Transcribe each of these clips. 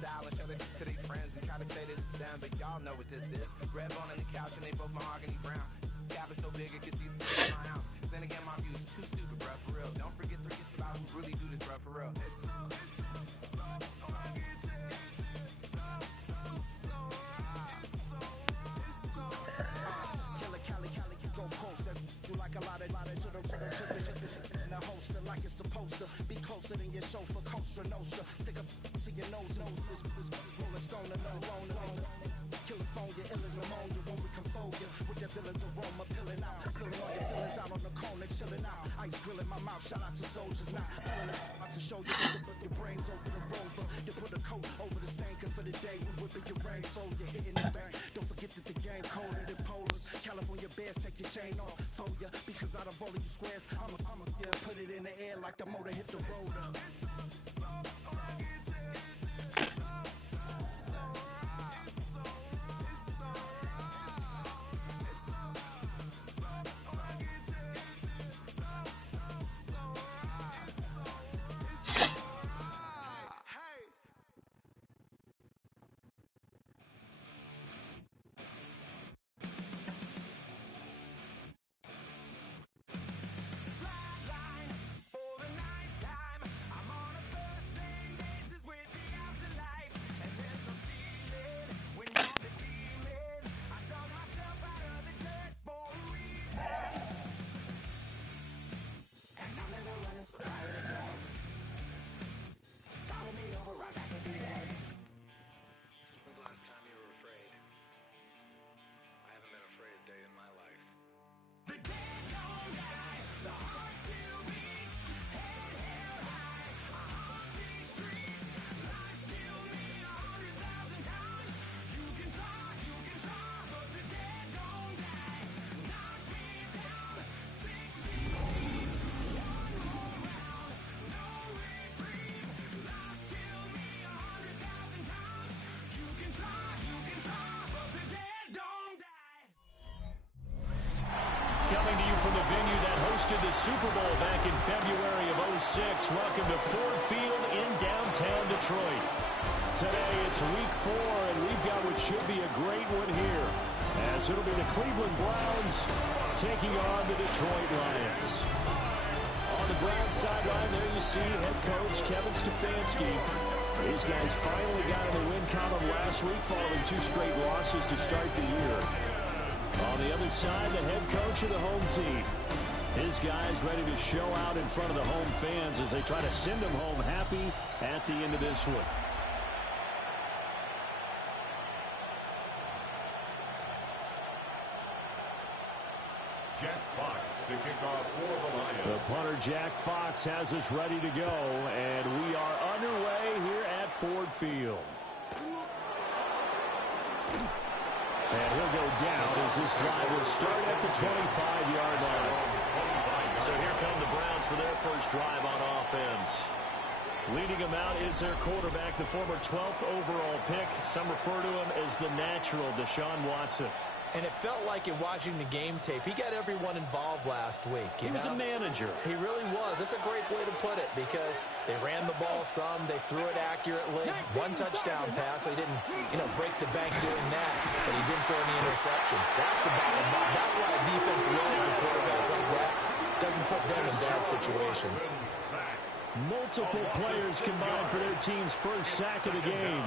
style and show it to their friends and try to say that it's them, but y'all know what this is. Red bone on the couch and they both mahogany brown. Cabin so big it can see through my house. Then again, my views too stupid, bruh, for real. Don't forget about who really do this, bruh, for real. Like a lot of to the host like it's supposed to be closer than your chauffeur, Costa Nostra. Stick up to your nose, rolling stone and alone. California, ill as pneumonia when we can fold you with the villain's aroma, pilling out, spilling all your feelings out on the corner, chilling out. Ice grilling my mouth, shout out to soldiers now. Pulling it out to show you but your brains over the rover. You put a coat over the stain, cause for the day we whipping your rain, so you're hitting the bank. Don't forget that the game colder than polars. California bears, take your chain off for ya, because out of all of you squares, I'ma put it in the air like the motor hit the rotor. Coming to you from the venue that hosted the Super Bowl back in February of '06. Welcome to Ford Field in downtown Detroit. Today it's week 4, and we've got what should be a great one here, as it'll be the Cleveland Browns taking on the Detroit Lions. On the Browns sideline, there you see head coach Kevin Stefanski. These guys finally got in the win column last week following 2 straight losses to start the year. On the other side, the head coach of the home team. His guys ready to show out in front of the home fans as they try to send them home happy at the end of this one. Jack Fox to kick off for the Lions. The punter Jack Fox has us ready to go, and we are underway here at Ford Field. And he'll go down as this drive will start at the 25-yard line. So here come the Browns for their first drive on offense. Leading them out is their quarterback, the former 12th overall pick. Some refer to him as the natural, Deshaun Watson. And it felt like in watching the game tape, he got everyone involved last week. He was a manager. He really was. That's a great way to put it, because they ran the ball some, they threw it accurately. 1 touchdown pass, so he didn't, break the bank doing that, but he didn't throw any interceptions. That's the bottom line. That's why a defense loves a quarterback like that. Doesn't put them in bad situations. Multiple players combined for their team's first sack of the game.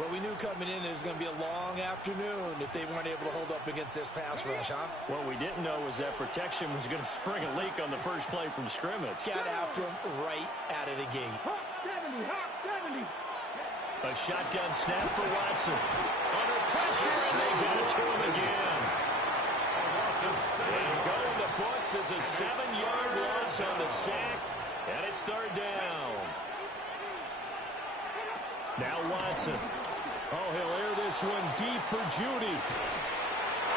Well, we knew coming in it was going to be a long afternoon if they weren't able to hold up against this pass rush, huh? What we didn't know was that protection was going to spring a leak on the first play from scrimmage. Got after him right out of the gate. A shotgun snap for Watson. Under pressure, and they get it to him again. And going the books is a 7-yard loss on the sack, and it's 3rd down. Now Watson. Oh, he'll air this one deep for Judy.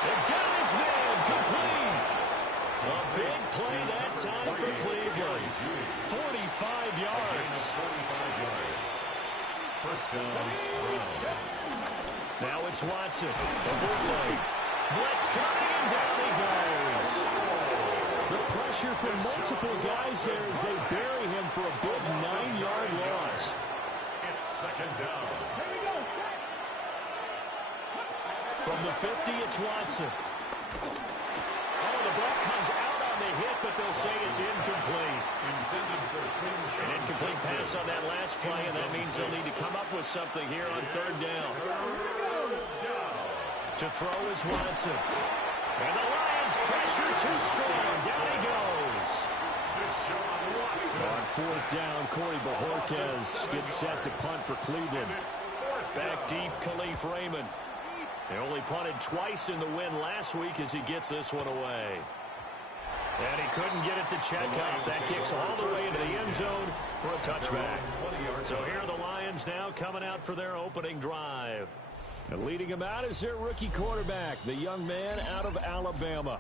They've got his man complete. A big play that time for Cleveland. 45 yards. First down. Now it's Watson. A bootleg. Blitz coming, and down he goes. The pressure from multiple guys there as they bury him for a big 9-yard loss. second down. From the 50, it's Watson. Oh, the ball comes out on the hit, but they'll say it's incomplete. An incomplete pass on that last play, and that means they'll need to come up with something here on third down. To throw is Watson. And the Lions pressure too strong. Down he goes. On fourth down, Corey Bojorquez gets set to punt for Cleveland. Back deep, Khalif Raymond. They only punted twice in the win last week as he gets this one away. And he couldn't get it to check up. That kicks all the way into the end zone for a touchback. So here are the Lions now coming out for their opening drive. And leading him out is their rookie quarterback, the young man out of Alabama.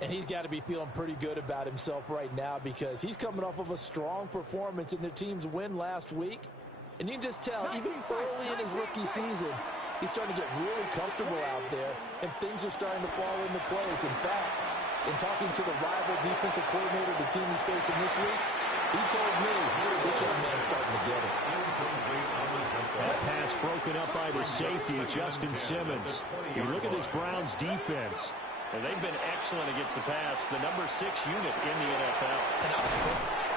And he's got to be feeling pretty good about himself right now because he's coming off of a strong performance in their team's win last week. And you can just tell, even early in his rookie season, he's starting to get really comfortable out there, and things are starting to fall into place. In fact, in talking to the rival defensive coordinator the team he's facing this week, he told me this young man's starting to get it. That pass broken up by the safety, Justin Simmons. You look at this Browns defense, and they've been excellent against the pass, the number 6 unit in the NFL.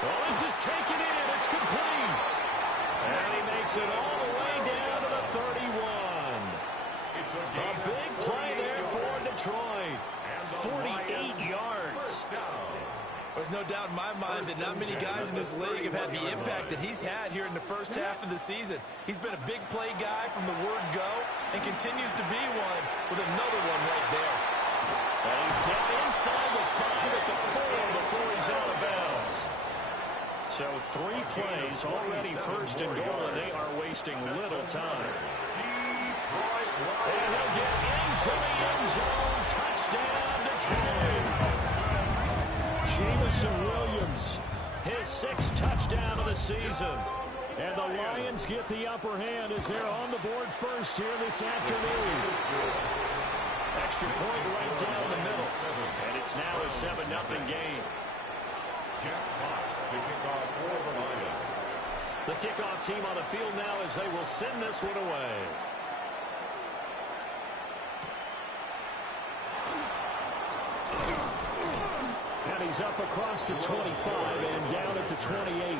Oh, this is taken in. It's complete. And he makes it all the way down to the 31. A big play there for Detroit. 48 yards. There's no doubt in my mind that not many guys in this league have had the impact that he's had here in the first half of the season. He's been a big play guy from the word go and continues to be one with another one right there. And he's down inside the 5 at the 4 before he's out of bounds. So 3 plays already first and goal, and they are wasting little time. And he'll get into the end zone. Touchdown, Detroit. Jameson Williams, his 6th touchdown of the season. And the Lions get the upper hand as they're on the board first here this afternoon. Extra point right down the middle. And it's now a 7-0 game. Jack Fox to kick off for the Lions. The kickoff team on the field now as they will send this one away. And he's up across the 25 and down at the 28.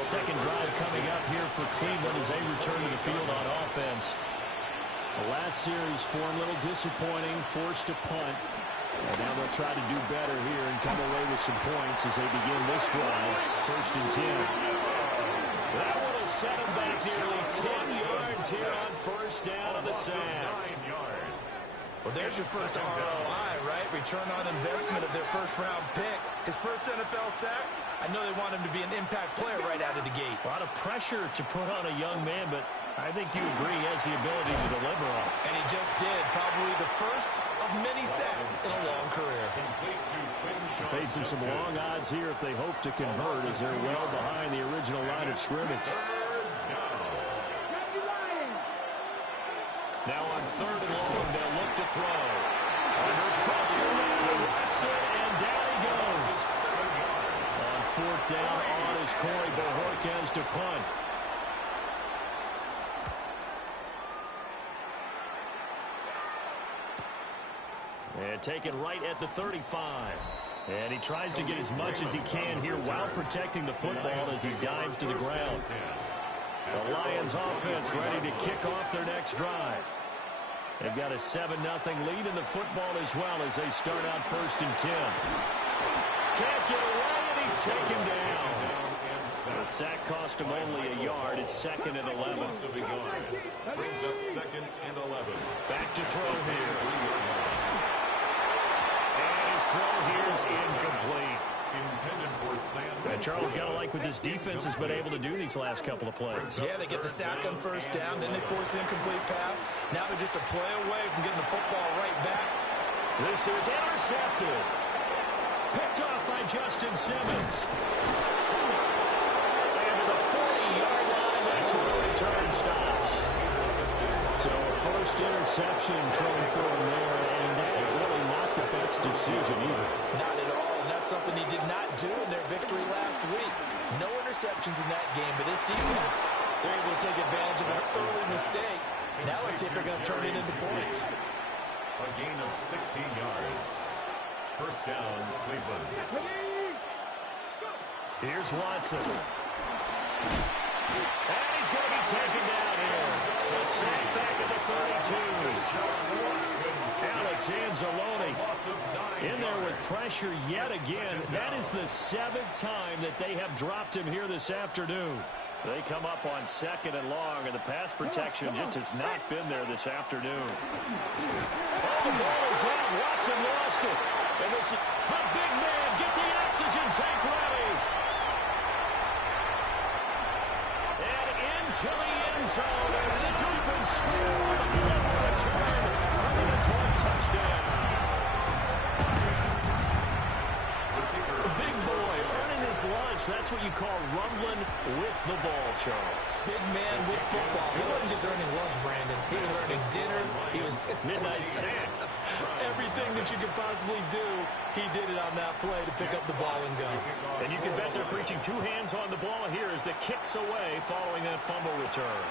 Second drive coming up here for Cleveland as they return to the field on offense. The last series for him, a little disappointing, forced to punt. And now they'll try to do better here and come away with some points as they begin this drive. 1st and 10. That one will set him back nearly 10 yards here on 1st down of the sack. Well, there's your first ROI, right? Return on investment of their first-round pick. His first NFL sack, I know they want him to be an impact player right out of the gate. A lot of pressure to put on a young man, but I think you agree he has the ability to deliver on it. And he just did. Probably the first of many sacks in a long career. Facing some long odds here if they hope to convert as they're well behind the original line of scrimmage. Now on 3rd and long, they'll look to throw. Under pressure now, Watson, and down he goes. On 4th down, on is Corey Bojorquez to punt. And taken right at the 35. And he tries to get as much as he can here while protecting the football as he dives to the ground. The Lions offense ready to kick off their next drive. They've got a 7-0 lead in the football as well as they start out 1st and 10. Can't get away, and he's taken down. The sack cost him only a yard. It's 2nd and 11. Brings up 2nd and 11. Back to throw here. And his throw here is incomplete. Intended for Sam. And Charles, got to like what this defense has been able to do these last couple of plays. Yeah, they get the sack on 1st down, then they force the incomplete pass. Now they're just a play away from getting the football right back. This is intercepted. Picked off by Justin Simmons. And to the 40-yard line, that's where the return stops. So a first interception thrown for him there, and really not the best decision either. Not at all, and that's something he did not do in their victory last week. No interceptions in that game, but this defense They're able to take advantage of an early mistake. Now let's see if they're going to turn it into points. A gain of 16 yards. First down, Cleveland. Here's Watson. And he's going to be taken down here. The sack back at the 32. Alex Anzalone in there with pressure yet again. That is the 7th time that they have dropped him here this afternoon. They come up on 2nd and long, and the pass protection just has not been there this afternoon. Oh, the ball is out. Watson lost it. And this is the big man. Get the oxygen tank ready. And into the end zone. A scoop and score. A clever return for the Detroit touchdown. Big boy earning his lunch. That's what you call rumbling with the ball, Charles. Big man with football. He wasn't just earning lunch, Brandon. He was earning dinner. He was midnight snack. Everything that you could possibly do, he did it on that play to pick up the ball and go. And you can bet they're preaching 2 hands on the ball here as the kick's away following that fumble return.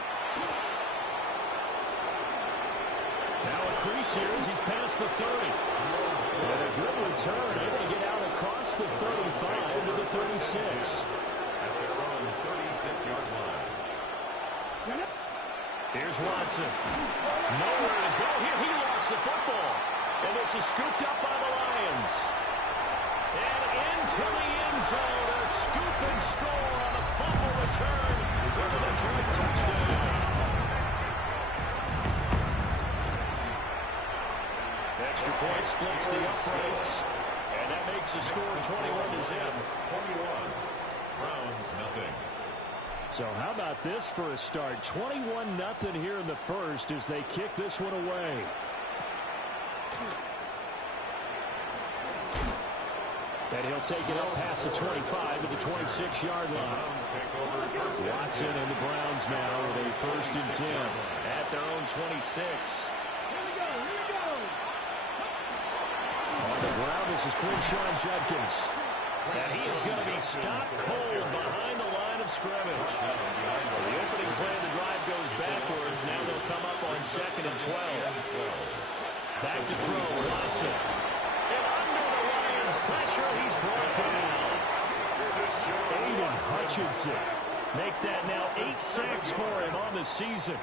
Now a crease here as he's past the 30. And a good return, able to get out across the 35 to the 36. At their own 36-yard line. Here's Watson. Nowhere to go here. He lost the football. And this is scooped up by the Lions. And into the end zone. A scoop and score on a fumble return for the Detroit touchdown. Extra point splits the uprights. And that makes the score 21-0. 21. Browns nothing. So how about this for a start? 21-0 here in the first as they kick this one away. And he'll take it up past the 25 to the 26-yard line. Watson and the Browns now with a 1st and 10 at their own 26. On the ground, this is Quinshon Judkins. And he is going to be stopped cold behind the line of scrimmage. The opening play of the drive goes backwards. Now they'll come up on 2nd and 12. Back to throw, Watson. And under the Lions' pressure, he's brought down. Aiden Hutchinson. Make that now 8 sacks for him on the season.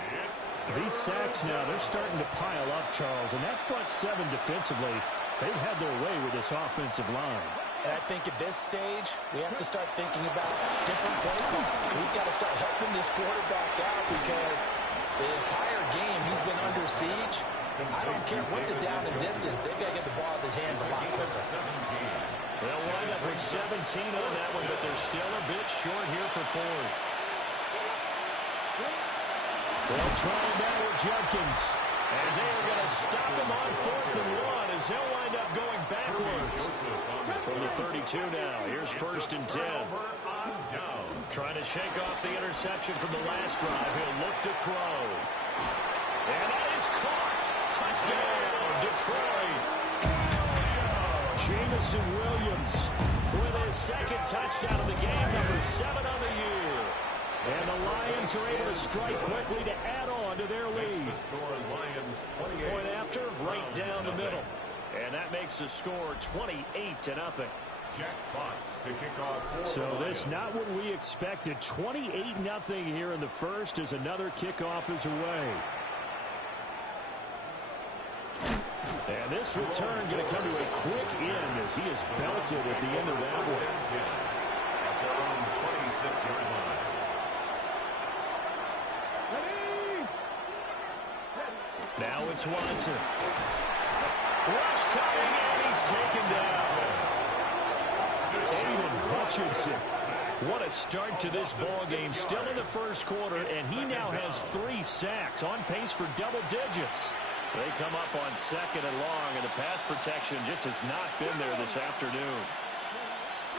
These sacks now, they're starting to pile up, Charles. And that front 7 defensively, they've had their way with this offensive line. And I think at this stage, we have to start thinking about different play calls. We've got to start helping this quarterback out because the entire game he's been under siege. I don't care what the down and distance. They've got to get the ball out of his hands a lot quicker. They'll wind up with 17 on that one, but they're still a bit short here for 4th. They'll try it now with Judkins. And they are going to stop him on 4th and 1 as they'll wind up going backwards. From the 32 now, here's 1st and 10. Trying to shake off the interception from the last drive. He'll look to throw. And that is caught. Touchdown, Detroit. Jameson Williams with his 2nd touchdown of the game, number 7 on the year. And the Lions are able to strike quickly to add on to their lead. Point after, right down the middle. And that makes the score 28-0. Jack Fox to kick off. So this not what we expected. 28-0 here in the first as another kickoff is away. And this return going to come to a quick end as he is belted at the end of that one. At their own 26-yard line. Now it's Watson. Rush coming, and he's taken down. Aiden Hutchinson. What a start to this ball game. Still in the first quarter, and he now has 3 sacks, on pace for double digits. They come up on 2nd and long, and the pass protection just has not been there this afternoon.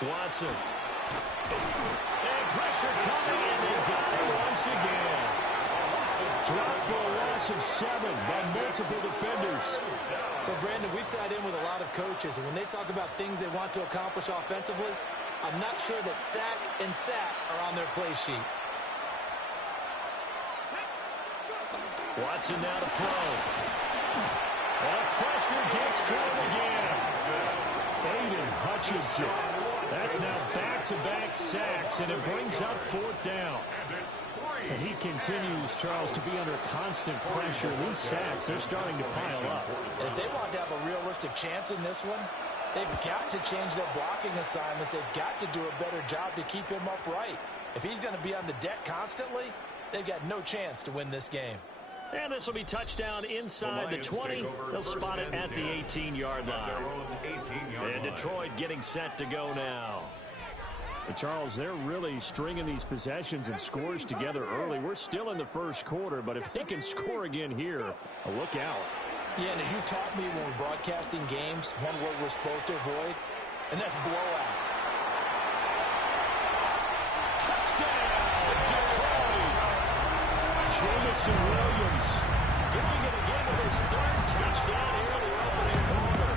Watson. And pressure coming, and they got it once again. Dropped for a loss of 7 by multiple defenders. So, Brandon, we sat in with a lot of coaches, and when they talk about things they want to accomplish offensively, I'm not sure that sack and sack are on their play sheet. Watson now to throw. And pressure gets to him again. Aiden Hutchinson. That's now back-to-back sacks, and it brings up fourth down. And he continues, Charles, to be under constant pressure. These sacks, they're starting to pile up. If they want to have a realistic chance in this one, they've got to change their blocking assignments. They've got to do a better job to keep him upright. If he's going to be on the deck constantly, they've got no chance to win this game. And this will be touchdown inside the 20. They'll spot it at the 18-yard line. And Detroit getting set to go now. But Charles, they're really stringing these possessions and scores together early. We're still in the first quarter, but if they can score again here, look out. Yeah, and as you taught me when we're broadcasting games, one word we're supposed to avoid, and that's blowout. Touchdown, Detroit! Jameson Williams doing it again with his third touchdown here in the opening quarter.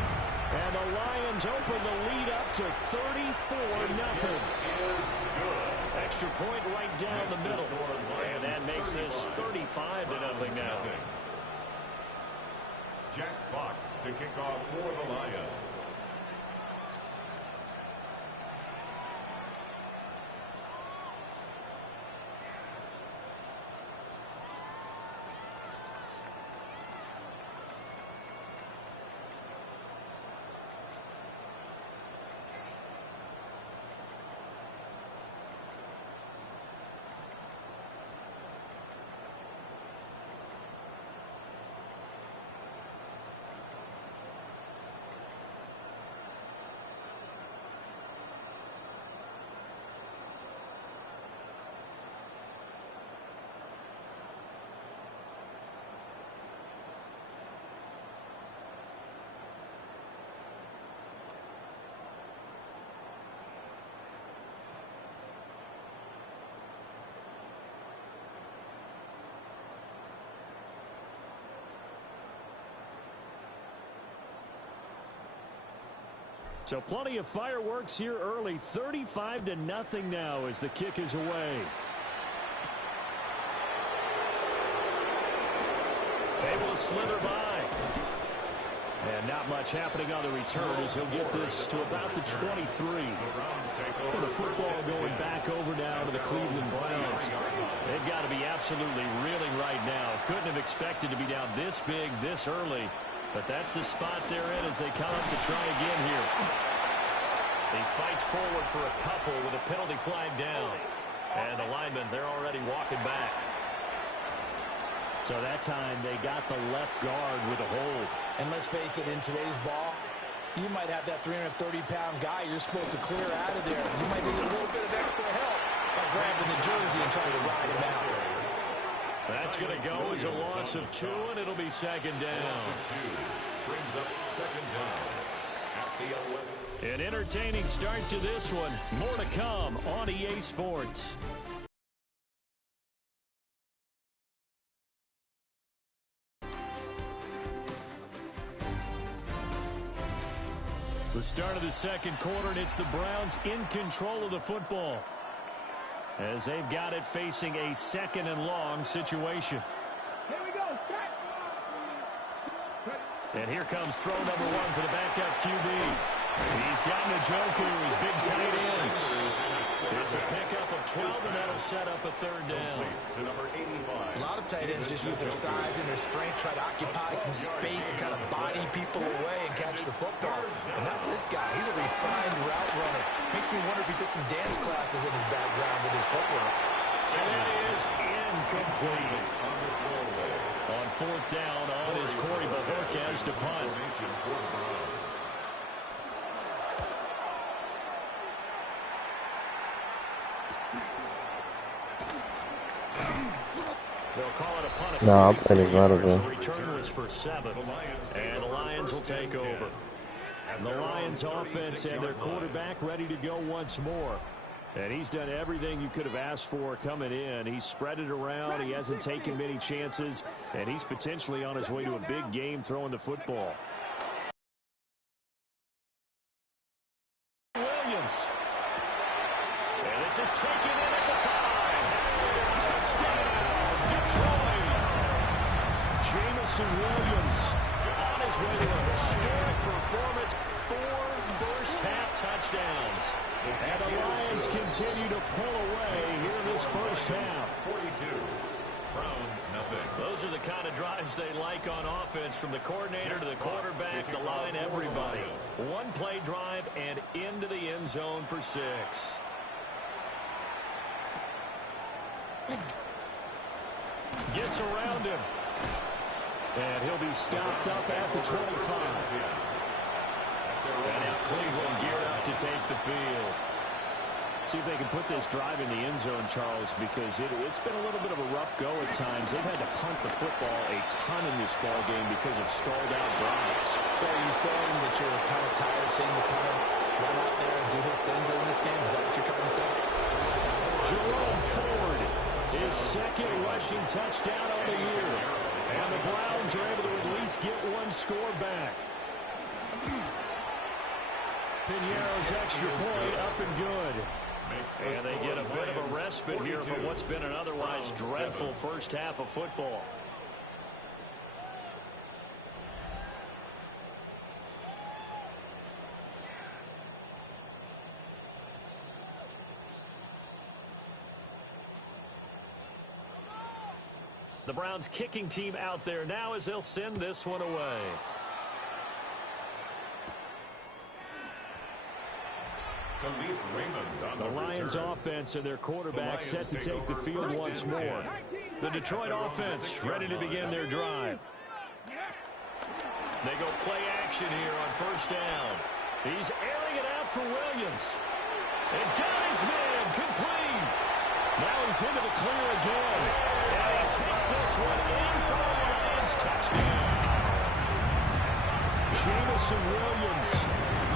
And the Lions open the lead up to 34-0. Extra point right down the middle. And that makes this 35-0 now. Jack Fox to kick off for the Lions. So plenty of fireworks here early. 35-0 now as the kick is away. Able to slither by. And not much happening on the return as he'll get this to about the 23. The football going back over now to the Cleveland Browns. They've got to be absolutely reeling right now. Couldn't have expected to be down this big this early. But that's the spot they're in as they come up to try again here. He fights forward for a couple with a penalty flag down. And the linemen, they're already walking back. So that time they got the left guard with a hold. And let's face it, in today's ball, you might have that 330-pound guy you're supposed to clear out of there. You might need a little bit of extra help by grabbing the jersey and trying to ride him out. That's going to go as a loss of 2, and it'll be second down. Brings up second down at the 11. An entertaining start to this one. More to come on EA Sports. The start of the second quarter, and it's the Browns in control of the football as they've got it facing a second and long situation. Here we go. And here comes throw number 1 for the backup QB. He's got Njoku, his big tight end. It's a pickup of 12, and that'll set up a third down. To number 85. A lot of tight ends just use their size and their strength, try to occupy some space and kind of body people away and catch the football. But not this guy. He's a refined route runner. Makes me wonder if he took some dance classes in his background with his footwork. And that is incomplete. On fourth down, on is Corey Bojorquez to punt. They'll call it a punt. No, I'm putting it out of The there. return was for 7, and the Lions will take over. The Lions offense and their quarterback ready to go once more. And he's done everything you could have asked for coming in. He's spread it around. He hasn't taken many chances, and he's potentially on his way to a big game throwing the football. Williams. And this is taken in at the 5. Touchdown, Detroit. Jameson Williams on his way to a historic performance, 4 first-half touchdowns. And the Lions continue to pull away here in this first half. 42. Browns, nothing. Those are the kind of drives they like on offense, from the coordinator to the quarterback, the line, everybody. One-play drive and into the end zone for 6. Gets around him. And he'll be stopped up at the 25. And now Cleveland geared up to take the field. See if they can put this drive in the end zone, Charles, because it's been a little bit of a rough go at times. They've had to punt the football a ton in this ball game because of stalled-out drives. So are you saying that you're kind of tired of seeing the punter run out there and do his thing during this game? Is that what you're trying to say? Jerome Ford, his second rushing touchdown on the year. And the Browns are able to at least get one score back. Piñeiro's extra point up and good. And they get a bit of a respite here for what's been an otherwise dreadful first half of football. The Browns kicking team out there now as they'll send this one away. The Lions offense and their quarterback set to take the field once more. The Detroit offense ready to begin their drive. They go play action here on first down. He's airing it out for Williams. And got his man complete. Now he's into the clear again. And he takes this one in for the Lions touchdown. Jameson Williams,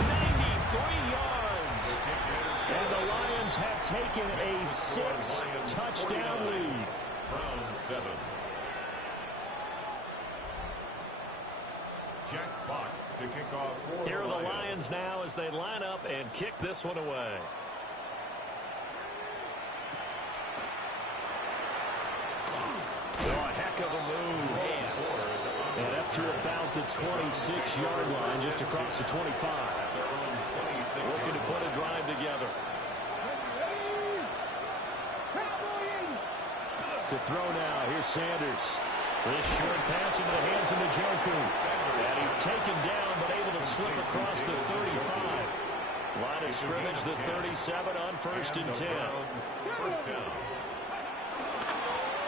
93 yards. And the Lions have taken a 6-touchdown lead. Browns 7. Jack Fox to kick off for Here are the Lions now as they line up and kick this one away. Oh, a heck of a move. And up to about the 26-yard line, just across the 25. Looking to put a drive together. To throw now, here's Sanders. This short pass into the hands of Njoku. And he's taken down, but able to slip across the 35. Line of scrimmage, the 37 on 1st and 10. First down.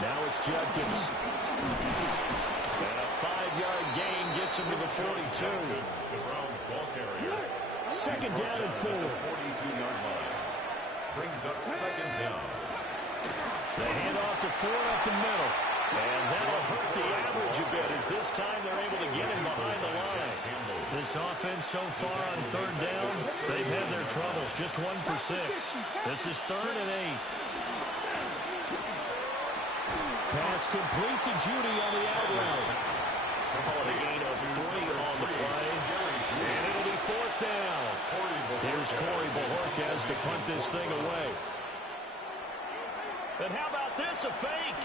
Now it's Judkins. And a 5-yard gain gets him to the 42. The Browns ball carrier. Second down and 4. 42-yard line. Brings up second down. The handoff to Ford up the middle. And that'll hurt the average a bit as this time they're able to get him behind the line. This offense so far on 3rd down, they've had their troubles. Just 1 for 6. This is 3rd and 8. Pass complete to Judy on the out route. Call it a gain of 3 on the play. And it'll be 4th down. Here's Corey Bojorquez to punt this thing away. And how about this, a fake?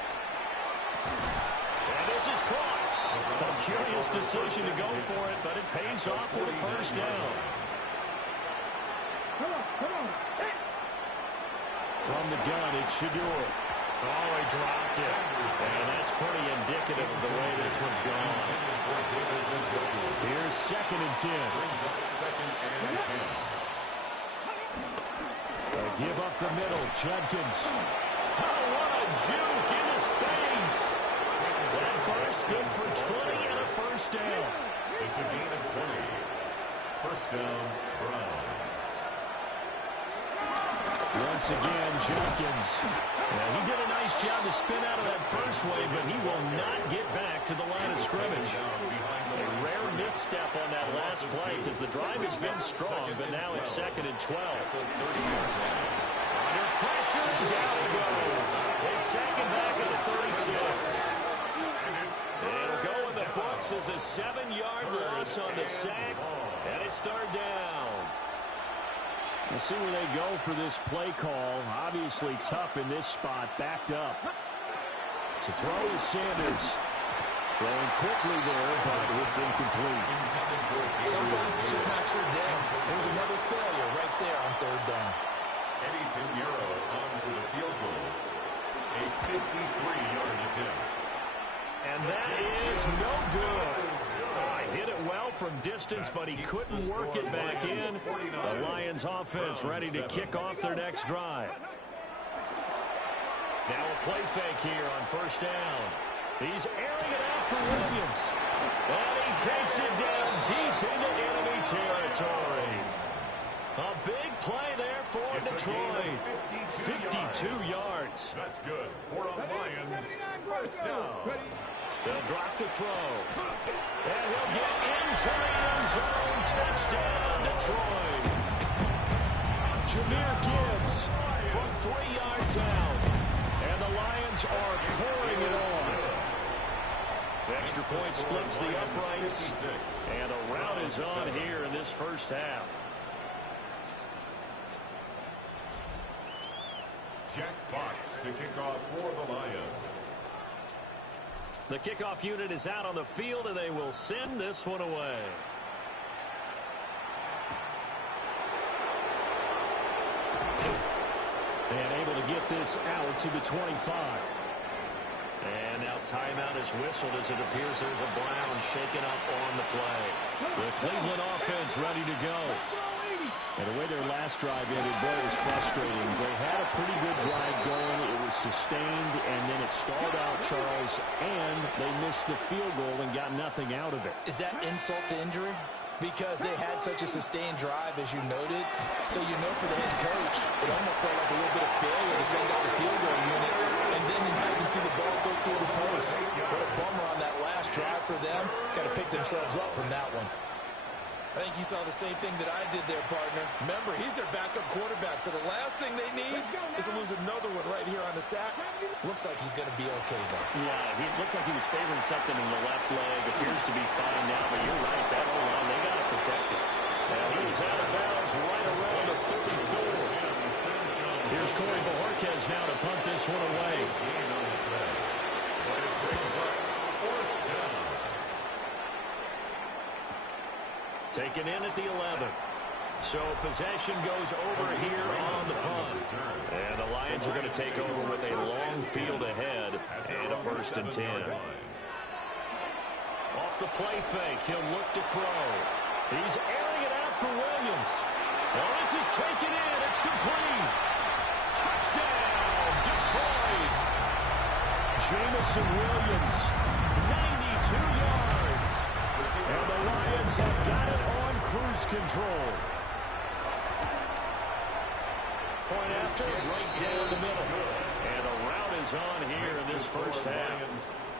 And this is caught. A curious decision to go for it, but it pays off with a 1st down. From the gun, it's Shedeur. Oh, he dropped it. And that's pretty indicative of the way this one's gone. Here's 2nd and 10. Give up the middle, Judkins. Oh, what a juke into space. That burst good for 20 and a 1st down. It's a gain of 20. 1st down, Browns. Once again, Judkins. He did a nice job to spin out of that first wave, but he will not get back to the line of scrimmage. A rare misstep on that last play because the drive has been strong, but now it's 2nd and 12. Under pressure, and down it goes. They sack him back at the 36. It'll go in the books as a 7-yard loss on the sack, and it's 3rd down. We'll see where they go for this play call. Obviously tough in this spot, backed up. To throw is Sanders. Throwing quickly there, but it's incomplete. Sometimes it's just not your day. There's another failure right there on third down. Eddie Pinheiro on for the field goal. A 53-yard attempt. And that is no good. Hit it well from distance, but he couldn't work it back in. The Lions offense ready to kick off their next drive. Now a play fake here on first down. He's airing it out for Williams. And he takes it down deep into enemy territory. A big play there for Detroit. 52 yards. That's good for the Lions. First down. They'll drop the throw. And he'll get into the end zone. Touchdown, Detroit. Jahmyr Gibbs from 3 yards out. And the Lions are pouring it on. The extra point splits the uprights. And a rout is on here in this first half. Jack Fox to kick off for the Lions. The kickoff unit is out on the field, and they will send this one away. And able to get this out to the 25. And now timeout is whistled as it appears there's a Brown shaken up on the play. The Cleveland offense ready to go. And the way their last drive ended, boy, it was frustrating. They had a pretty good drive going. It was sustained, and then it stalled out, Charles, and they missed the field goal and got nothing out of it. Is that insult to injury? Because they had such a sustained drive, as you noted. So you know for the head coach, it almost felt like a little bit of failure to send out the field goal unit, and then you can see the ball go through the post. What a bummer on that last drive for them. Got to pick themselves up from that one. I think you saw the same thing that I did there, partner. Remember, he's their backup quarterback, so the last thing they need is to lose another one right here on the sack. Looks like he's going to be okay, though. Yeah, he looked like he was favoring something in the left leg. Appears to be fine now, but you're right. That O-line, they got to protect it. Now he's out of bounds right around the 34. Here's Corey Bojorquez now to punt this one away. Taken in at the 11. So possession goes over here on the punt. And the Lions are going to take over with a long field ahead and a 1st and 10. Off the play fake, he'll look to throw. He's airing it out for Williams. Well, this is taken in. It's complete. Touchdown, Detroit. Jameson Williams, 92 yards. And the Lions have got it on cruise control. Point after, right down the middle. And a rout is on here in this first half.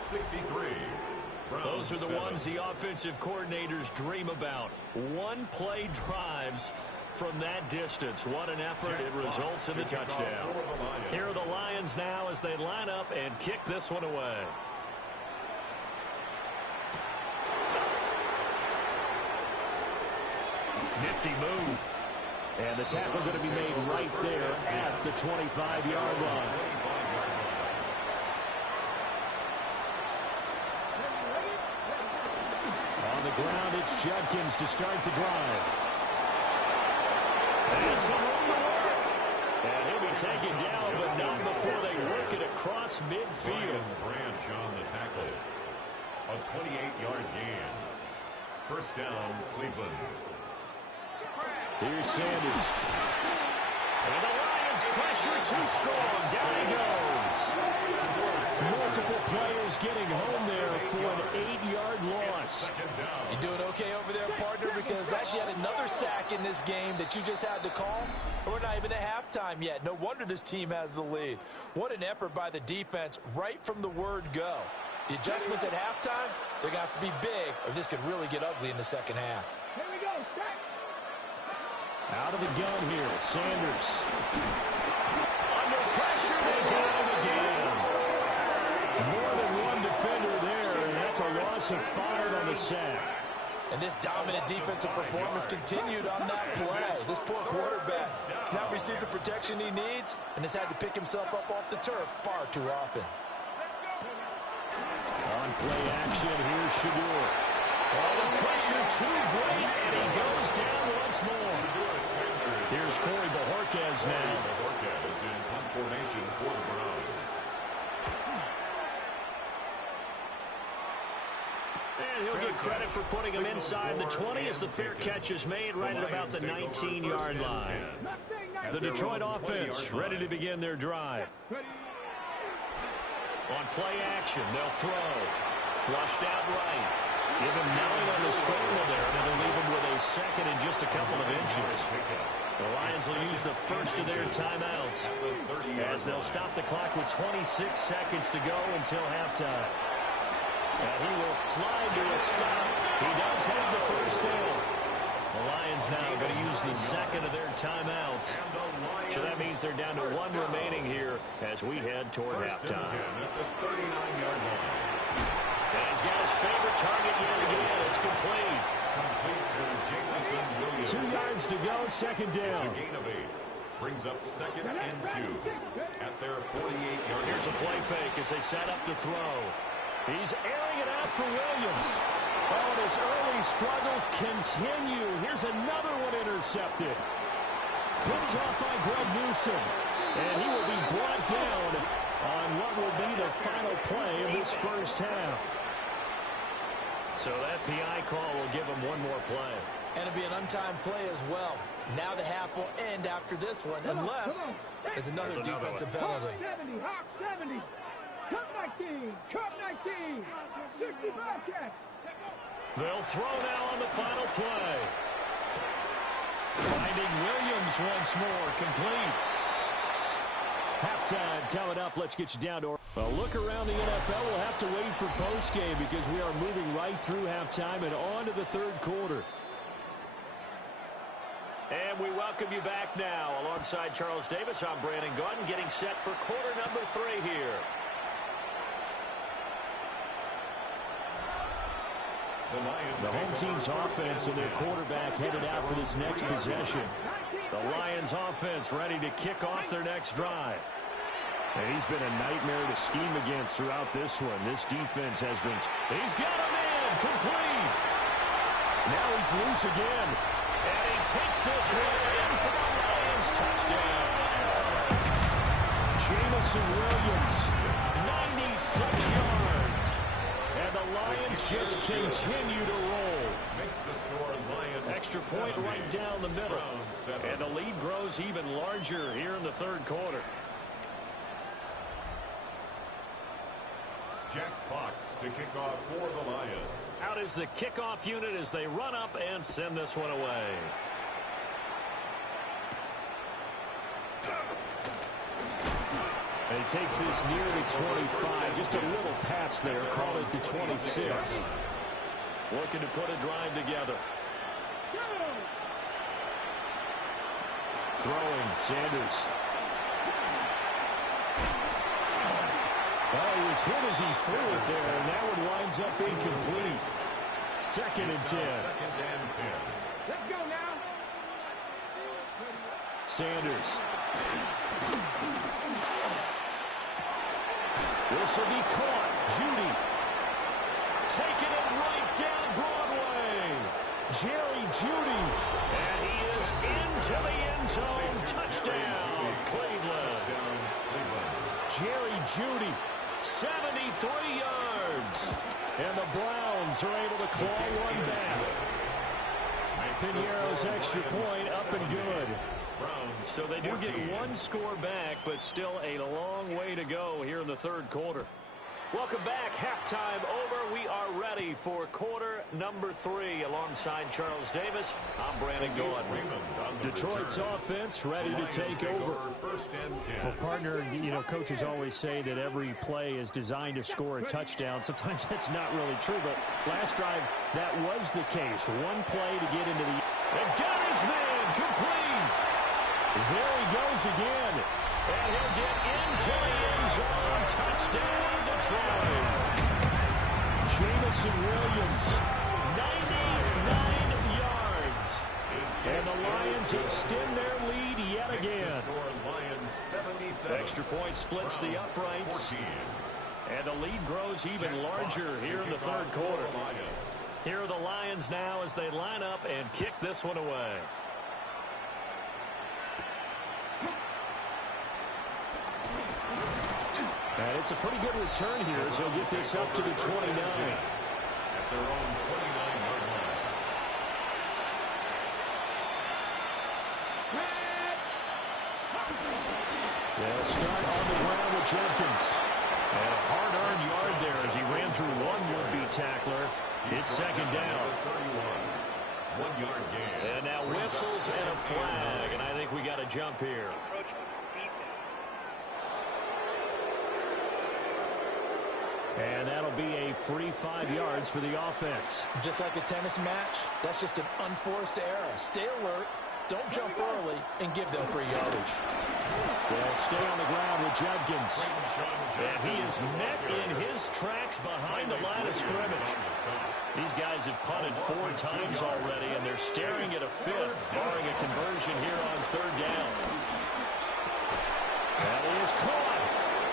63. Those are the ones the offensive coordinators dream about. One-play drives from that distance. What an effort. It results in the touchdown. Here are the Lions now as they line up and kick this one away. Nifty move. And the tackle going to be made right there at the 25-yard line. On the ground, it's Judkins to start the drive. And some room to work. And he'll be taken down, but not before they work it across midfield. Branch on the tackle. A 28-yard gain. First down, Cleveland. Here's Sanders. And the Lions pressure too strong. Down he goes. Multiple players getting home there for an 8-yard loss. You doing okay over there, partner? Because that's yet another sack in this game that you just had to call. We're not even at halftime yet. No wonder this team has the lead. What an effort by the defense right from the word go. The adjustments at halftime, they're going to have to be big, or this could really get ugly in the second half. Here we go, check. Out of the gun here, Sanders. Under pressure, they got him again. More than one defender there, and that's a loss of 5 on the sack. And this dominant defensive performance continued on that play. This poor quarterback has not received the protection he needs and has had to pick himself up off the turf far too often. On play action. Here's Shedeur. Oh, the pressure too great, and he goes down once more. Here's Corey Bojorquez now. Bojorquez in punt formation for the Browns. And he'll get credit for putting him inside the 20 as the fair catch is made right at about the 19-yard line. The Detroit offense ready to begin their drive. On play action, they'll throw. Flushed out right. Give him 9 on the scramble there, and it'll leave him with a second and just a couple of inches. The Lions will use the first of their timeouts as they'll stop the clock with 26 seconds to go until halftime. And he will slide to a stop. He does have the first down. The Lions now going to use the second of their timeouts. So that means they're down to 1 remaining here as we head toward halftime. And he's got his favorite target yet again. It's complete. 2 yards to go, second down. A gain of 8. Brings up second and 2 at their 48-yard. Here's a play fake as they set up to throw. He's airing it out for Williams. Oh, and his early struggles continue. Here's another one intercepted. Picked off by Greg Newsome. And he will be brought down on what will be the final play of this first half. So that PI call will give him one more play. And it'll be an untimed play as well. Now the half will end after this one, unless there's another defensive penalty. 70, Hawk 70. Cup 19, Cup 19, 65 catch. They'll throw now on the final play. Finding Williams once more, complete. Halftime coming up. Let's get you down to a look around the NFL. We'll have to wait for postgame because we are moving right through halftime and on to the third quarter. And we welcome you back now. Alongside Charles Davis, I'm Brandon Gaudin, getting set for quarter number 3 here. The home team's offense and their quarterback headed out for this next possession. The Lions offense ready to kick off their next drive. And he's been a nightmare to scheme against throughout this one. This defense has been... He's got him in! Complete! Now he's loose again. And he takes this one in for the Lions touchdown. Jamison Williams, 96 yards. And the Lions just continue to roll. Makes the score Lions extra point 70. right down the middle. And the lead grows even larger here in the third quarter. Jack Fox to kick off for the Lions. Out is the kickoff unit as they run up and send this one away. And he takes this near the 25. Just a little pass there. Call it the 26. Looking to put a drive together. Throwing, Sanders. Well, he was hit as he threw it there, and that one winds up incomplete. Second and 10. Second and 10. Let's go now. Sanders. This will be caught. Judy. Taking it right down Broadway. Jerry Judy. And he is into the end zone. Touchdown, Cleveland. Jerry Judy, 73 yards. And the Browns are able to claw one back. Pinero's extra point up and good. So they do get one score back, but still a long way to go here in the third quarter. Welcome back. Halftime over. We are ready for quarter number 3 alongside Charles Davis. I'm Brandon Gaudin. Detroit's offense ready to take over. First and 10. Well, partner, you know, coaches always say that every play is designed to score a touchdown. Sometimes that's not really true, but last drive, that was the case. One play to get into the... And got his man complete. There he goes again. And he'll get into the end zone. Touchdown, Detroit. Jamison Williams, 99 yards. And the Lions extend their lead yet again. Lions 77. Extra point splits the uprights. 14. And the lead grows even larger here in the third quarter. Here are the Lions now as they line up and kick this one away. And it's a pretty good return here as he'll get this up to the 29. At their own 29-yard line. They'll start on the ground with Jenkins. And a hard-earned yard there as he ran through one would-be tackler. It's second down. 1 yard gain. And now whistles and a flag. And I think we got a jump here. And that'll be a free 5 yards for the offense. Just like a tennis match, that's just an unforced error. Stay alert, don't jump early, and give them free yardage. They'll stay on the ground with Jenkins. And he is met in his tracks behind the line of scrimmage. These guys have punted 4 times already, and they're staring at a 5th, barring a conversion here on third down. And he is caught.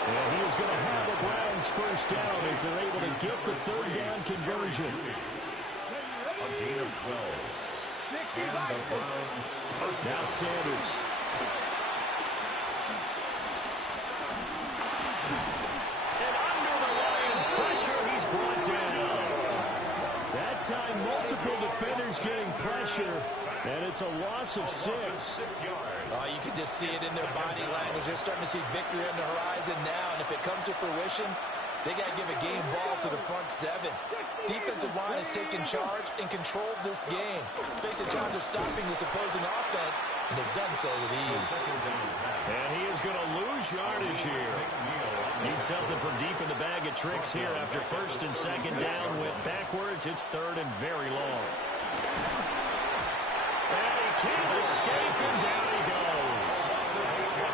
And he is going to have the Browns first down as they're able to get the third down conversion. A gain of 12. And the Browns first now down. Sanders. And under the Lions' pressure, he's brought down. That time, multiple defenders getting pressure, and it's a loss of 6. 6 yards. Oh, you can just see it in their body language. They're starting to see victory on the horizon now, and if it comes to fruition, they got to give a game ball to the front 7. Defensive line has taken charge and controlled this game. Face a challenge of stopping this opposing offense, and they've done so with ease. And he is going to lose yardage here. Need something from deep in the bag of tricks here after first and second down went backwards. It's third and very long. And he can't escape, and down he goes.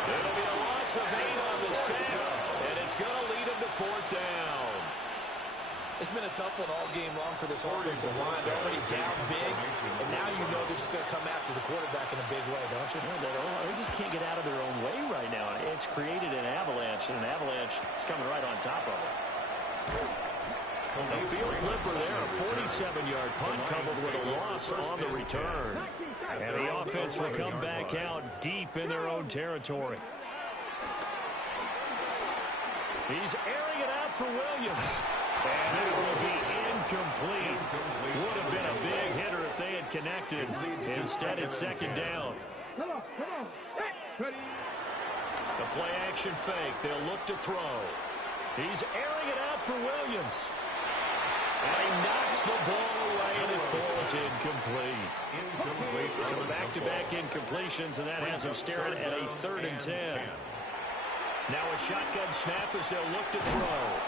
It'll be a loss of 8 on the sack, and it's going to lead him to 4th down. It's been a tough one all game long for this offensive line. They're already down big, and now you know they're just going to come after the quarterback in a big way, don't you? They just can't get out of their own way right now. It's created an avalanche, and an avalanche is coming right on top of it. A field flipper there, a 47-yard punt coupled with a loss on the return. And the offense will come back out deep in their own territory. He's airing it out for Williams. And it will be incomplete. Would have been a big hitter if they had connected. Instead, it's second down. The play action fake. They'll look to throw. He's airing it out for Williams. And he knocks the ball away, and it falls incomplete. So back-to-back incompletions, and that has him staring at a 3rd and 10. Now a shotgun snap as they'll look to throw.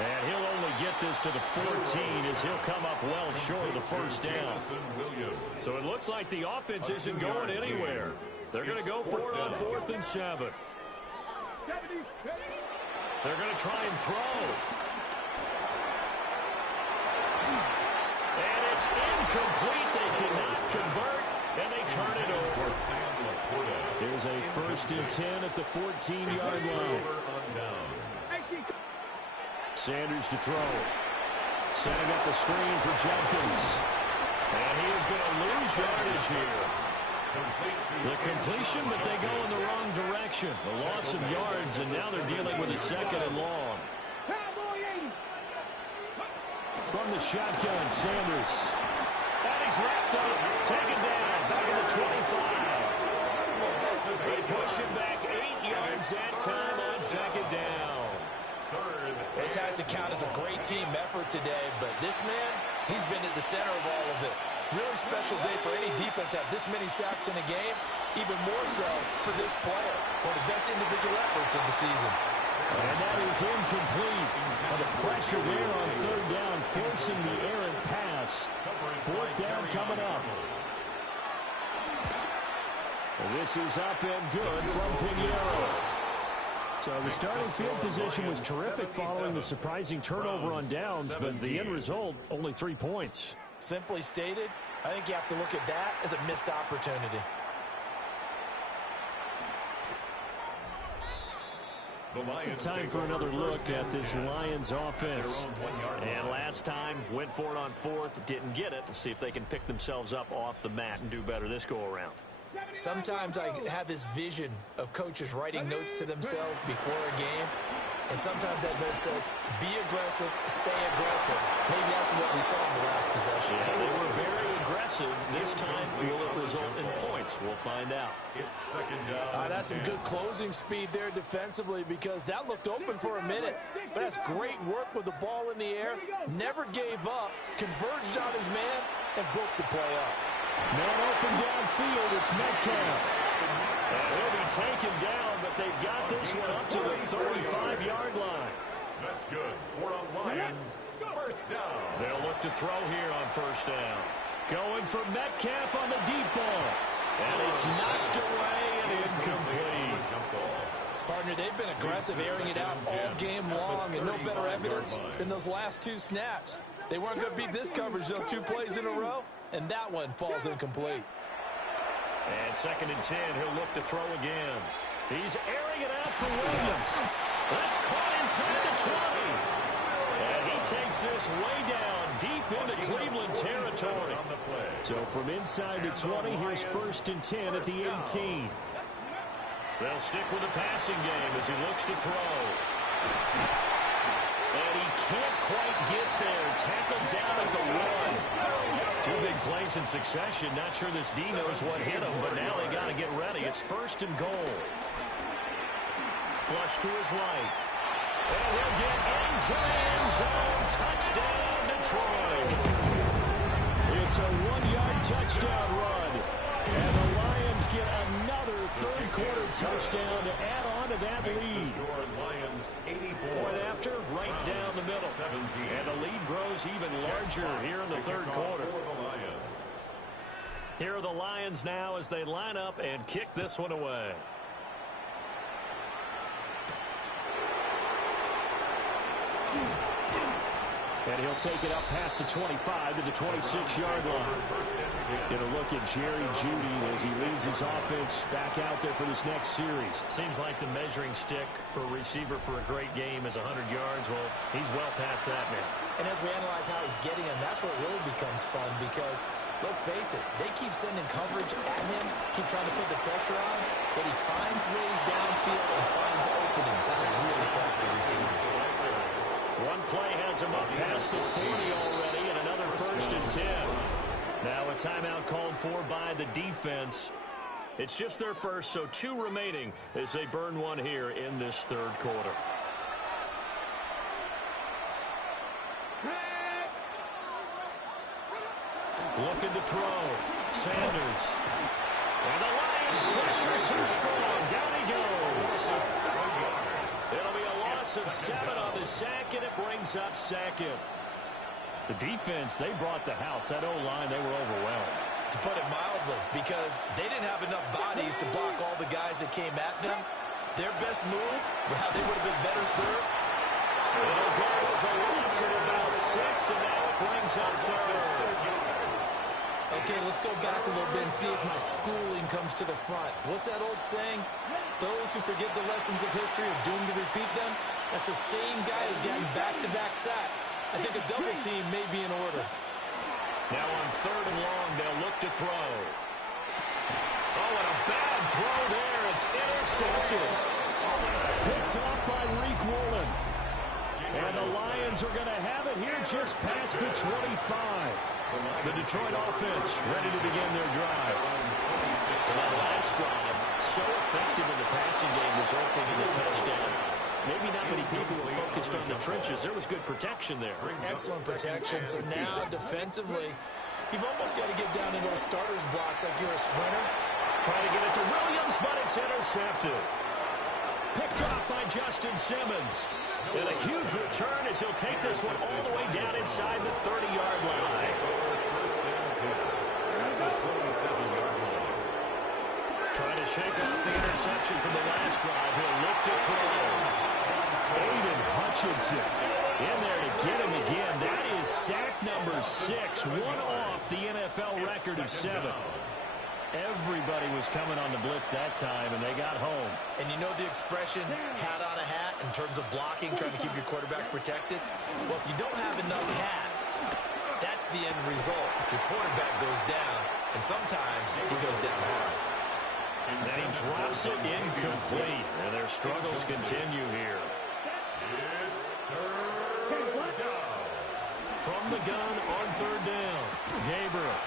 And he'll only get this to the 14 as he'll come up well short of the first down. So it looks like the offense isn't going anywhere. They're going to go for it on 4th and 7. They're going to try and throw. And it's incomplete. They cannot convert, and they turn it over. There's a 1st and 10 at the 14-yard line. Sanders to throw. Setting up the screen for Jenkins. And he is going to lose yardage here. The completion, but they go in the wrong direction. A loss of yards, and now they're dealing with a 2nd and long. From the shotgun, Sanders. And he's wrapped up, taken down, back in the 25. They push him back 8 yards that time on 2nd down. This has to count as a great team effort today, but this man, he's been at the center of all of it. Really special day for any defense to have this many sacks in a game, even more so for this player. One of the best individual efforts of the season. And that is incomplete. And the pressure there on 3rd down, forcing the errant pass. 4th down coming up. And this is up and good from Pinheiro. So the starting field position was terrific following the surprising turnover on downs, but the end result, only 3 points. Simply stated, I think you have to look at that as a missed opportunity. The Lions Time take for over another look first and at this 10. Lions offense. Their own 1-yard And line. last time, went for it on fourth, didn't get it. We'll see if they can pick themselves up off the mat and do better this go-around. Sometimes I have this vision of coaches writing notes to themselves before a game, and sometimes that note says, be aggressive, stay aggressive. Maybe that's what we saw in the last possession. Yeah, they were very aggressive. This time, will it result in points? We'll find out. It's second down. That's some good closing speed there defensively, because that looked open for a minute. But that's great work with the ball in the air. Never gave up, converged on his man, and broke the play up. Man open downfield, it's Metcalf. And he'll be taken down, but they've got this one up to the 35-yard line. That's good. We're on Lions. First down. They'll look to throw here on first down. Going for Metcalf on the deep ball. And it's knocked away and incomplete. Jump ball. Partner, they've been aggressive, airing it out all game long, and no better evidence than those last two snaps. They weren't going to beat this coverage, though, 2 plays in a row, and that one falls incomplete. And second and 10, he'll look to throw again. He's airing it out for Williams. That's caught inside the 20. And he takes this way down, deep into Cleveland territory. On the play. So from inside the 20, here's first and 10 at the 18. They'll stick with the passing game as he looks to throw. And he can't quite get there. Tackled down at the 1. 2 big plays in succession. Not sure this D knows what hit him, but now they got to get ready. It's first and goal. Flush to his right. And he'll get into the end zone. Touchdown, Detroit. It's a 1-yard touchdown run. And the Lions get another third-quarter touchdown to add on to that lead. Lions 84. Point after, right down the middle. 17. And the lead grows even larger here in the third quarter. For the Lions. Here are the Lions now as they line up and kick this one away. And he'll take it up past the 25 to the 26-yard line. Get a look at Jerry Jeudy as he leads his offense back out there for this next series. Seems like the measuring stick for a receiver for a great game is 100 yards. Well, he's well past that now. And as we analyze how he's getting them, that's where it really becomes fun, because, let's face it, they keep sending coverage at him, keep trying to put the pressure on, but he finds ways downfield and finds openings. That's a really crafty receiver. One play has him up past the 40 already, and another first and 10. Now a timeout called for by the defense. It's just their first, so 2 remaining as they burn one here in this third quarter. Looking to throw. Sanders. And the Lions pressure too strong. Down he goes. It'll be a loss of 7 on the sack, and it brings up second. The defense, they brought the house. That O-line, they were overwhelmed. To put it mildly, because they didn't have enough bodies to block all the guys that came at them. Their best move, well, they would have been better served. It'll go as a loss of about 6, and now it brings up third. Okay, let's go back a little bit and see if my schooling comes to the front. What's that old saying? Those who forget the lessons of history are doomed to repeat them. That's the same guy who's gotten back-to-back sacks. I think a double team may be in order. Now on third and long, they'll look to throw. Oh, and a bad throw there. It's intercepted. Picked off by Reek Woolen. And the Lions are going to have it here just past the 25. The Detroit offense ready to begin their drive. And that last drive, so effective in the passing game, resulting in the touchdown. Maybe not many people were focused on the trenches. There was good protection there. Excellent protection. So now, defensively, you've almost got to get down in those starters blocks like you're a sprinter. Trying to get it to Williams, but it's intercepted. Picked off by Justin Simmons. And a huge return as he'll take this one all the way down inside the 30-yard line. Trying to shake off the interception from the last drive. He'll look to throw. Aiden Hutchinson in there to get him again. That is sack number 6, one off the NFL record of 7. Everybody was coming on the blitz that time, and they got home. And you know the expression, hat on a hat, in terms of blocking, trying to keep your quarterback protected? Well, if you don't have enough hats, that's the end result. Your quarterback goes down, and sometimes he goes down hard. And he drops it incomplete. And their struggles continue here. It's third down. From the gun on third down, Gabriel.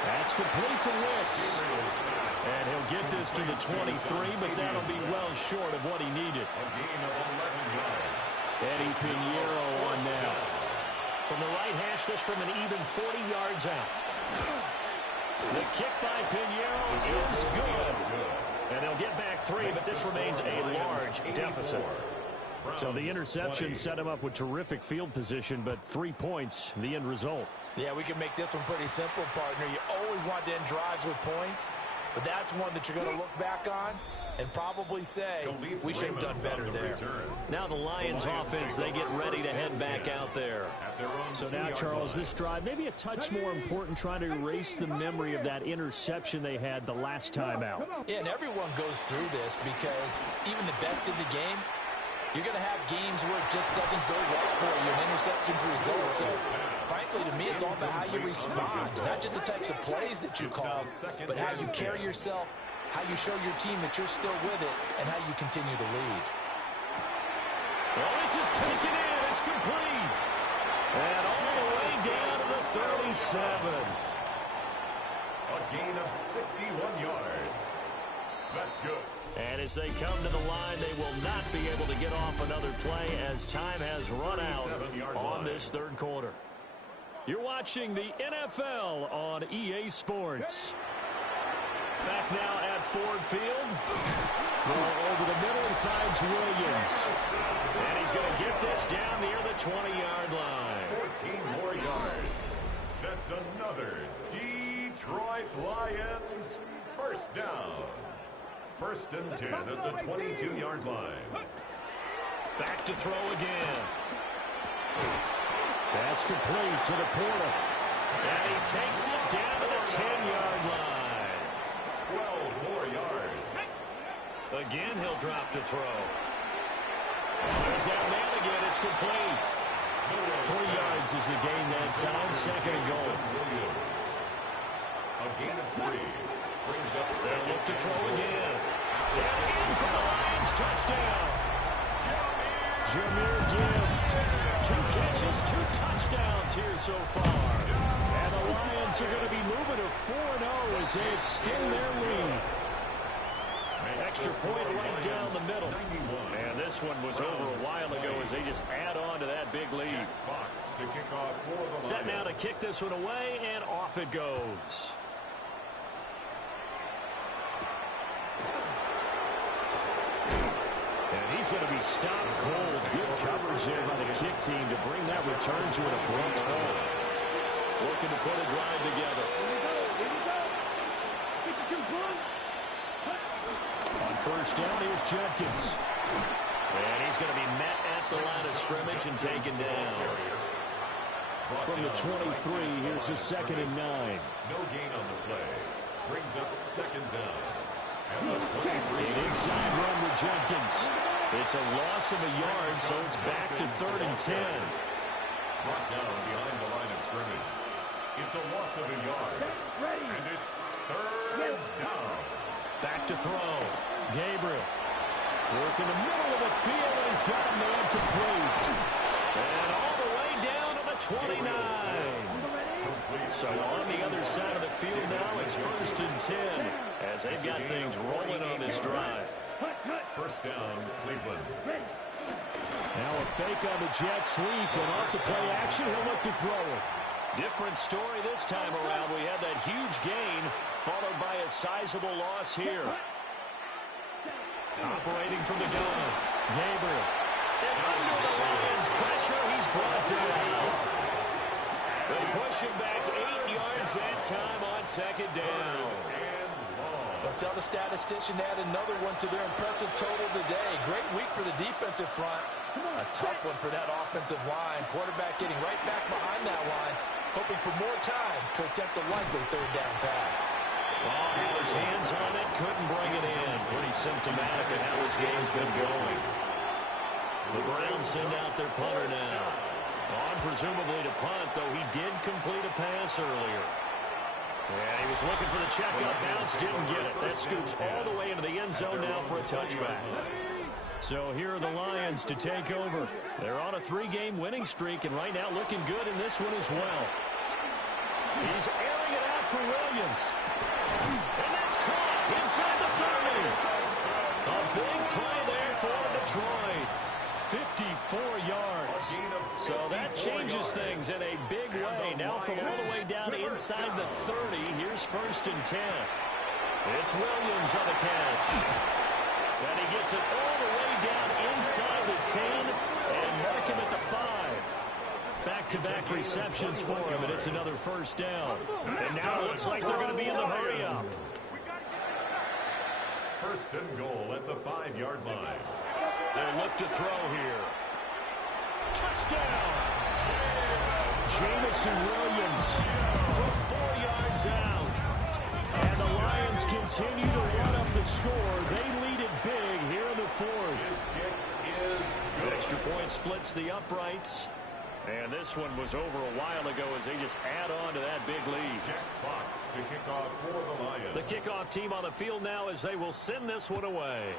That's complete to Wicks. And he'll get this to the 23, but that'll be well short of what he needed. A gain of 11 yards. Eddie Pinheiro on now. From the right hash, this from an even 40 yards out. The kick by Pinheiro is good. And they'll get back 3, but this remains a large deficit. So the interception set him up with terrific field position, but 3 points, the end result. Yeah, we can make this one pretty simple, partner. You always want to end drives with points, but that's one that you're going to look back on and probably say, we should have done better there. Now the Lions offense, they get ready to head back out there. So now, Charles, this drive, maybe a touch more important, trying to erase the memory of that interception they had the last time out. Yeah, and everyone goes through this because even the best in the game, you're going to have games where it just doesn't go right for you, an interception's result. So, frankly, to me, it's all about how you respond, not just the types of plays that you call, but how you carry yourself, how you show your team that you're still with it, and how you continue to lead. Well, this is taken in. It's complete. And all the way down to the 37. A gain of 61 yards. That's good. And as they come to the line, they will not be able to get off another play as time has run out on this third quarter. You're watching the NFL on EA Sports. Back now at Ford Field. Throw over the middle, he finds Williams. And he's going to get this down near the 20-yard line. 14 more yards. That's another Detroit Lions first down. First and 10 at the 22-yard line. Back to throw again. That's complete to the Porter. And he takes it down to the 10-yard line. 12 more yards. Again, he'll drop to throw. There's that man again. It's complete. 3 yards is the gain that time. Second and goal. A gain of 3. Brings up They'll look to throw again. And in for the Lions. Touchdown. Jahmyr Gibbs. 2 catches, 2 touchdowns here so far. And the Lions are going to be moving to 4-0 as they extend their lead. Extra point right down the middle. And this one was over a while ago as they just add on to that big lead. Fox to kick off for the Lions. Set now to kick this one away, and off it goes. And he's going to be stopped cold. Good coverage there by the kick team to bring that return to an abrupt halt. Looking to put a drive together. On first down, here's Judkins. And he's going to be met at the line of scrimmage and taken down. From the 23, here's the 2nd and 9. No gain on the play. Brings up second down. An inside run with Jenkins. It's a loss of a yard, so it's back to 3rd and 10. Brought down behind the line of scrimmage. It's a loss of a yard. And it's 3rd down. Back to throw. Gabriel. Work in the middle of the field, and he's got a man complete. And all the way down to the 29. So on the other side of the field now, it's 1st and 10 as they've got things rolling on this drive. First down, Cleveland. Now a fake on the jet sweep, and off the play action, he'll look to throw it. Different story this time around. We had that huge gain, followed by a sizable loss here. Operating from the gun, Gabriel. And under the Lions' pressure, he's brought down. They push him back 8 yards that time on 2nd down. But tell the statistician to add another one to their impressive total today. Great week for the defensive front. A tough one for that offensive line. Quarterback getting right back behind that line, hoping for more time to attempt a likely 3rd down pass. Oh, had his hands on it, couldn't bring it in. Pretty symptomatic of how this game's been going. The Browns send out their punter now. On presumably to punt, though he did complete a pass earlier. Yeah, he was looking for the checkup bounce, didn't get it. That scoots all the way into the end zone now for a touchback. So here are the Lions to take over. They're on a 3-game winning streak, and right now looking good in this one as well. He's airing it out for Williams. And that's caught inside the 30. A big play there for Detroit. 54 yards. So that changes things in a big way. Now from all the way down inside the 30, here's 1st and 10. It's Williams on the catch. And he gets it all the way down inside the 10 and mark him at the 5. Back-to-back receptions for him, and it's another 1st down. And now it looks like they're going to be in the hurry-up. 1st and goal at the 5-yard line. They look to throw here. Touchdown! Jameson Williams from 4 yards out. And the Lions continue to run up the score. They lead it big here in the 4th. His kick is good. Extra point splits the uprights. And this one was over a while ago as they just add on to that big lead. Jack Fox to kick off for the Lions. The kickoff team on the field now as they will send this one away.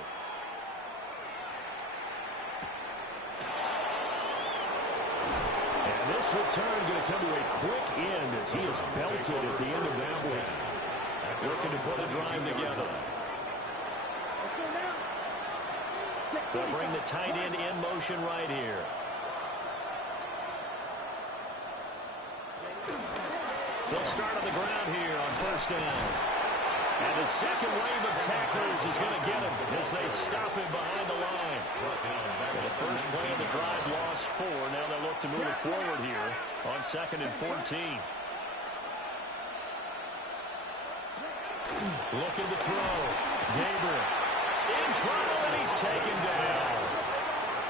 And this return going to come to a quick end as he is belted at the end of that one. Looking to put a drive together. They'll bring the tight end in motion right here. They'll start on the ground here on 1st down. And the second wave of tacklers is going to get him as they stop him behind the line. Well, the first play of the drive lost 4. Now they'll look to move it forward here on 2nd and 14. Looking to throw. Gabriel in trouble, and he's taken down.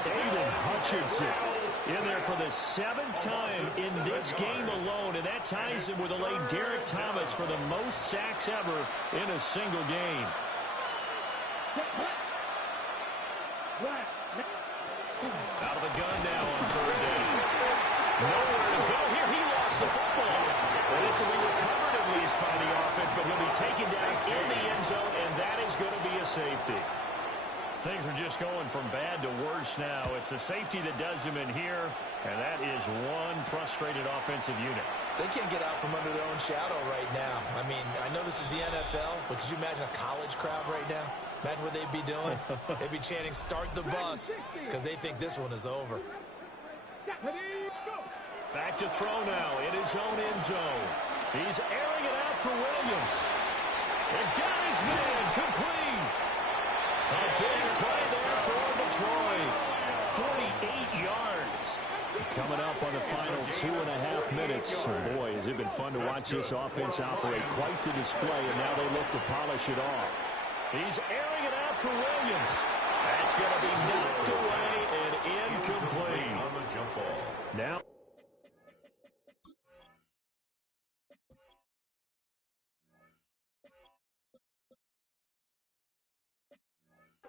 Aiden Hutchinson in there for the 7th time in this game alone, and that ties him with the late Derek Thomas for the most sacks ever in a single game. Out of the gun now on 3rd down. Nowhere to go here. He lost the football. Well, this will be recovered at least by the offense, but he'll be taken down in the end zone, and that is going to be a safety. Things are just going from bad to worse now. It's a safety that does him in here, and that is one frustrated offensive unit. They can't get out from under their own shadow right now. I mean, I know this is the NFL, but could you imagine a college crowd right now? Imagine what they'd be doing. They'd be chanting, "Start the bus," because they think this one is over. Back to throw now in his own end zone. He's airing it out for Williams. And got his man complete. A big play there for Detroit. 48 yards. Coming up on the final 2.5 minutes. Oh boy, has it been fun to watch this offense operate. Quite the display, and now they look to polish it off. He's airing it out for Williams. That's going to be knocked away and incomplete. On the jump ball. Now.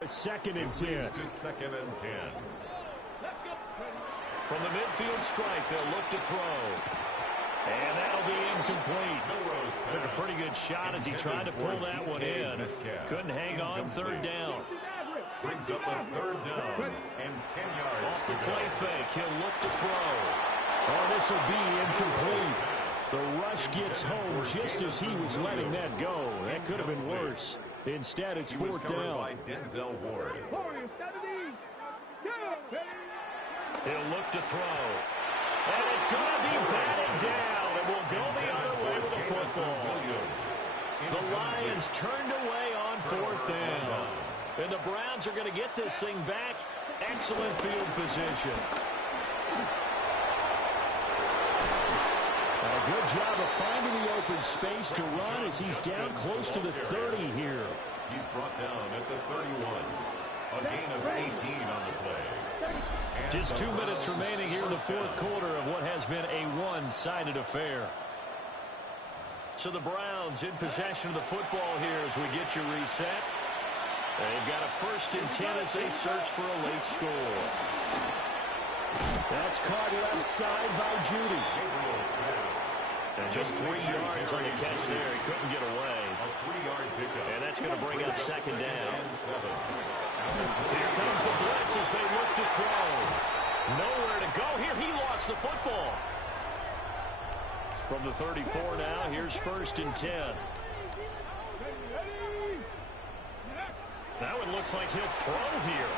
Second and 10. To 2nd and 10. From the midfield strike, they'll look to throw. And that'll be incomplete. Took a pretty good shot as he tried to pull that one in. Couldn't hang on 3rd down. Brings up a 3rd down and 10 yards. Off the play fake, he'll look to throw. Oh, this will be incomplete. The rush gets home just as he was letting that go. That could have been worse. Instead, it's 4th down. By Denzel Ward. He'll look to throw. And it's going to be batted down. And will go the other way with the football. The Lions turned away on 4th down. And the Browns are going to get this thing back. Excellent field position. A good job of finding the open space to run as he's down close to the 30 here. He's brought down at the 31. A gain of 18 on the play. Just 2 minutes remaining here in the 4th quarter of what has been a one-sided affair. So the Browns in possession of the football here as we get you reset. They've got a 1st and 10 as they search for a late score. That's caught left side by Judy. And just 3 yards on the catch there. He couldn't get away. And that's going to bring up 2nd down. Here comes the blitz as they look to throw. Nowhere to go here. He lost the football. From the 34 now, here's 1st and 10. That one looks like he'll throw here.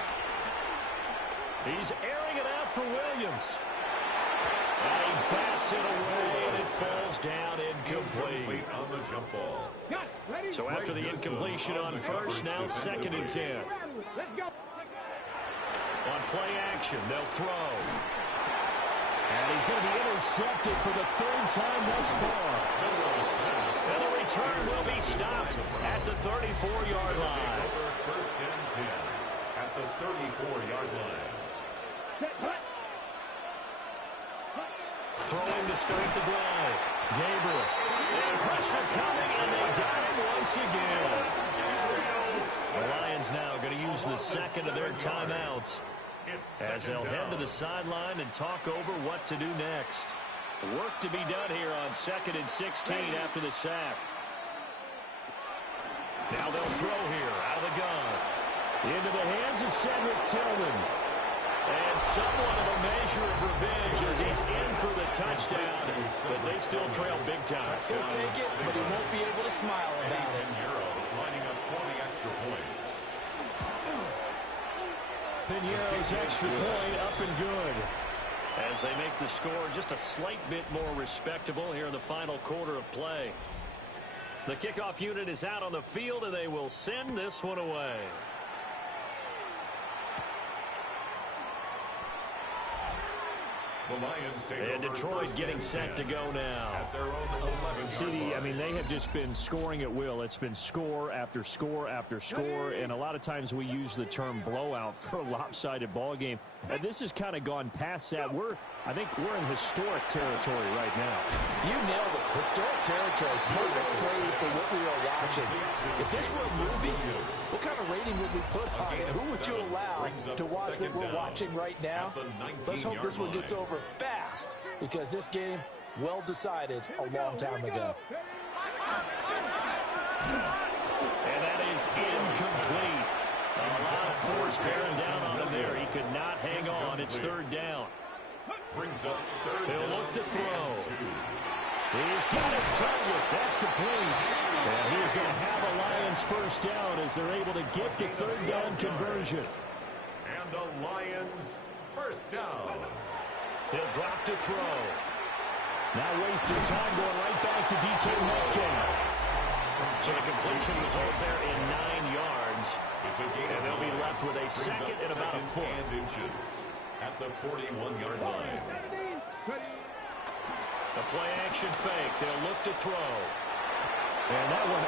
He's airing it out for Williams. And he bats it away, and it falls down incomplete. On the jump ball. So after the incompletion on 1st, now 2nd and 10. On play action, they'll throw. And he's going to be intercepted for the 3rd time thus far. And the return will be stopped at the 34-yard line. 1st and 10 at the 34-yard line. Throwing to start the drive. Gabriel. And pressure coming, and they got him once again. The Lions now going to use the 2nd of their timeouts as they'll head to the sideline and talk over what to do next. Work to be done here on 2nd and 16 after the sack. Now they'll throw here out of the gun. Into the hands of Cedric Tillman. And somewhat of a measure of revenge as he's in for the touchdown, but they still trail big time. He'll take it, but he won't be able to smile about it. Lining up for the extra point. Piñeiro's extra point up and good. As they make the score just a slight bit more respectable here in the final quarter of play. The kickoff unit is out on the field, and they will send this one away. The Lions take And Detroit getting set to go now. At their own 11-yard CD, line. I mean, they have just been scoring at will. It's been score after score after score, and a lot of times we use the term blowout for a lopsided ball game. And this has kind of gone past that. I think we're in historic territory right now. You nailed it. Historic territory. Perfect phrase for what we are watching. If this were a movie, what kind of rating would we put on it? Who would you allow to watch what we're watching right now? Let's hope this one gets over fast, because this game, well decided a long time ago. And that is incomplete. A lot of force bearing down on him there. He could not hang on. It's 3rd down. Brings up 3rd He'll look to throw. He's got his target. That's complete. And he is going to have a Lions 1st down as they're able to get the 3rd down conversion. And the Lions 1st down. He'll drop to throw. Now wasting time going right back to DK Metcalf. So the completion results there in 9 yards. It's a game And they'll be left with a second and about a foot. and inches at the 41-yard line. A play-action fake. They'll look to throw. And that one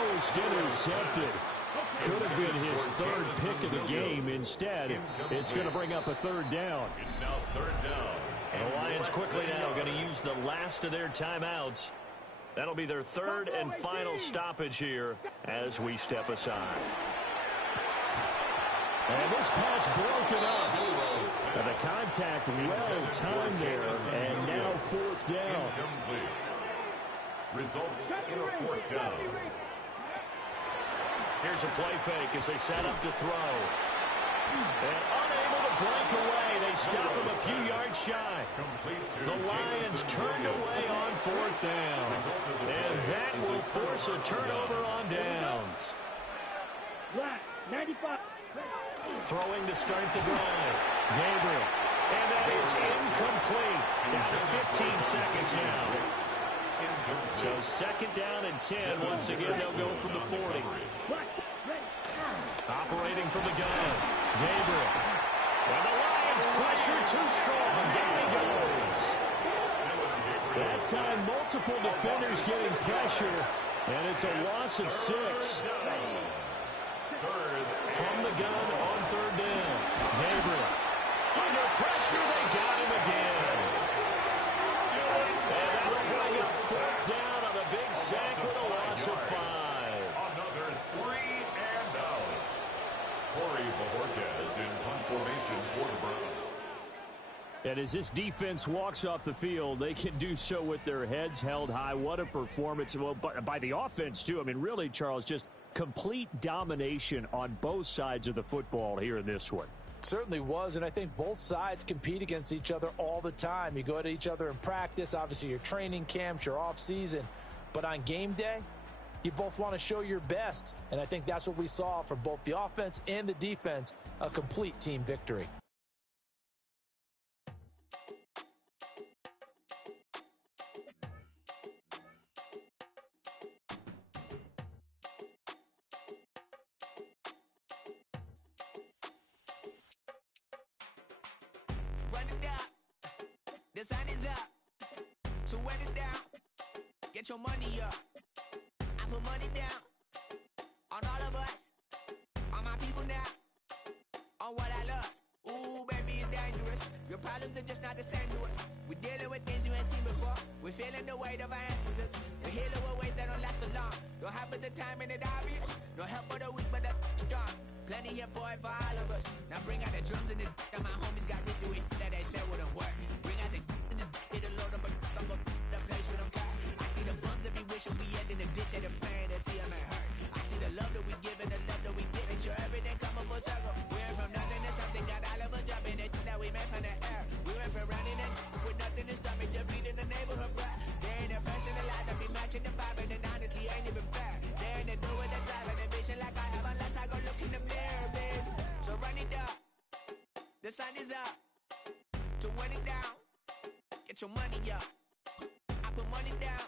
almost intercepted. Could have been his 3rd pick of the game. Instead, it's going to bring up a 3rd down. It's now 3rd down. And the Lions quickly now going to use the last of their timeouts. That'll be their 3rd and final stoppage here as we step aside. And this pass broken up. And the contact well timed there. And now 4th down. Incomplete. Results in a 4th down. Here's a play fake as they set up to throw. And unable to break away. They stop him a few yards shy. The Lions turned away on 4th down. And that will force a turnover on downs. 95. Throwing to start the drive. Gabriel. And that is incomplete. Down to 15 seconds now. So 2nd down and 10. Once again, they'll go from the 40. Operating from the gun. Gabriel. And the Lions pressure too strong. Down he goes. That time, multiple defenders getting pressure. And it's a loss of 6. From the gun on 3rd down. Gabriel. Under pressure, they got him again. And that'll bring a 4th down on the big completion for the Browns. And as this defense walks off the field, they can do so with their heads held high. What a performance. Well, by the offense, too. I mean, really, Charles, just complete domination on both sides of the football here in this one. Certainly was, and I think both sides compete against each other all the time. You go at each other in practice, obviously your training camps, your off-season. But on game day, you both want to show your best. And I think that's what we saw from both the offense and the defense, a complete team victory. The sun is up, so wet it down, get your money up. I put money down on all of us, on my people now, on what I love. Ooh, baby, it's dangerous. Your problems are just not the same to us. We're dealing with things you ain't seen before. We're feeling the weight of our ancestors. We're healing with ways that don't last for long. Don't have but the time and it obvious. No help for the weak, but the strong. Plenty here for it for all of us. Now bring out the drums and the and my homies got rich to it that they said wouldn't work. Bring out the and the it'll load up, but I'm gonna the place with them cut. I see the bums that be wishing we end in the ditch and the pain that see them ain't hurt. I see the love that we give and the love that we give. And sure everything come up full circle. We went from nothing to something, got all of us jumping it that we made from the air. We went from running and with nothing to stop it, just beating the neighborhood, bruh. There ain't a person alive that be matching the vibe, and honestly ain't even fair. There ain't a do with the drive and the vision like I have unless I go look in the mirror, baby. So run it up, the sun is up, to win it down, get your money up. I put money down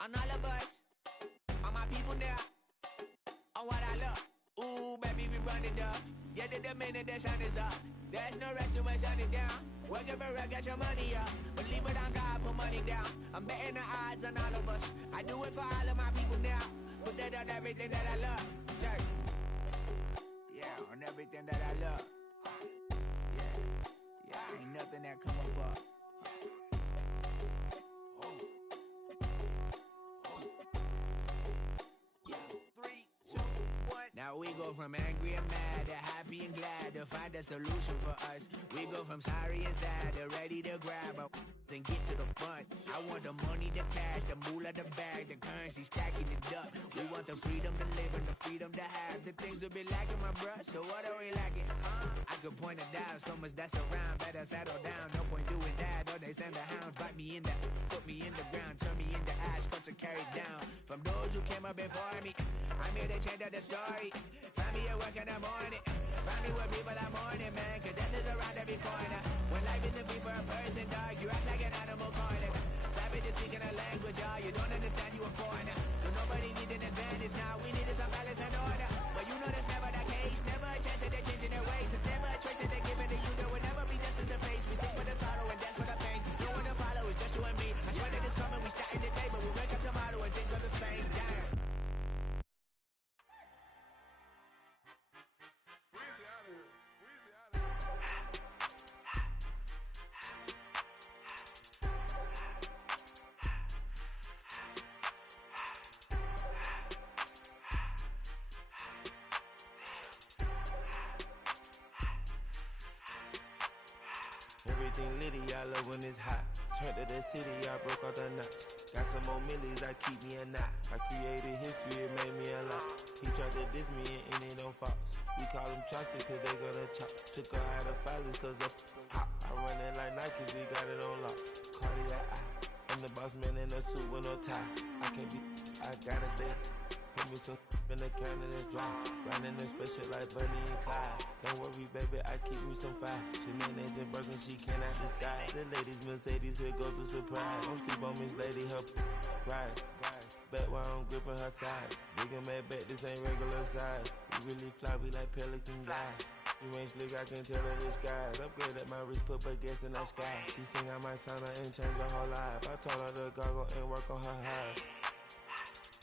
on all of us, on my people now, on what I love. Ooh, baby, we run it up. Get it the minute the sun is up. There's no rest to my sun it down. Working for real, get your money up. Believe it on God, put money down. I'm betting the odds on all of us. I do it for all of my people now. Put that on everything that I love. Check. Yeah, on everything that I love. Yeah, ain't nothing that come above. Now we go from angry and mad to happy and glad to find a solution for us. We go from sorry and sad to ready to grab up and get to the front. I want the money, the cash, the moolah, the bag, the currency, stacking it up. We want the freedom to live and the freedom to have. The things will be lacking, my bruh, so what are we lacking? I could point it out, so much that's around. Better settle down, no point doing that. Or they send the hounds, bite me in the, put me in the ground, turn me into ash, cut to carry down. From those who came up before me, I'm here to change up the story. Find me at work in the morning, find me where people are mourning, man, cause death is around every corner. When life isn't free for a person, dog, you act like an animal corner. Savage is speaking a language, y'all, you don't understand, you a foreigner. But nobody needs an advantage now, we needed some balance and order. But you know that's never the case, never a chance that they're changing their ways. It's never a choice that they're giving to you, there will never be justice to face. We sing for the sorrow and dance for the pain. No one to follow, it's just you and me. I swear that it's coming, we starting the day, but we wake up tomorrow and things are the same. Damn. Everything litty, I love when it's hot. Turned to the city, I broke all the knots. Got some more millies, I keep me a knot. I created history, it made me a lot. He tried to diss me and it don't false. We call them chopsticks cause they gonna chop. Took her out of filers cause of hot. I run it like Nike, we got it on lock. Cardiac eye. I'm the boss man in a suit with no tie. I can't be, I gotta stay. Put me some in the counter that's dry. Running the special like Bunny and Clyde. Don't worry, baby, I keep me some fire. Shenanigans and Birkin, she cannot decide. The ladies Mercedes, here go to surprise. Don't sleep on Miss Lady, help ride. Bet while I'm gripping her side. Big and mad bet, this ain't regular size. We really fly, we like Pelican guys. You ain't slick, I can tell her this guys. Upgrade at my wrist, put baguettes in the sky. She think I might sign her and change her whole life. I told her to goggle and work on her highs.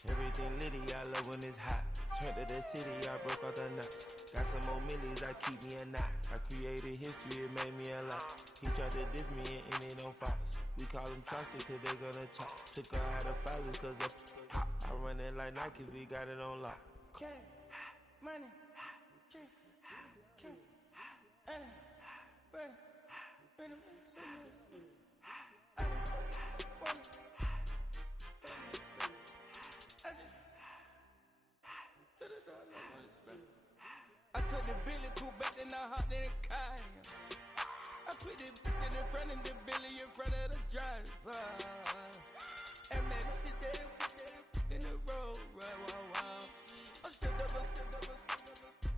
Everything litty, I love when it's hot. Turned to the city, I broke all the knots. Got some more millies, I keep me a knot. I created history, it made me a lot. He tried to diss me and it don't false. We call them chopsticks cause they gonna chop. Took her out of filers cause of hot. I run it like Nike, we got it on lock. Okay, money, okay, I took the Billy Cool back and I hopped in the car. I put the in front of the Billy in front of the driver. And made it sit there in the road, right, wow. I stood up,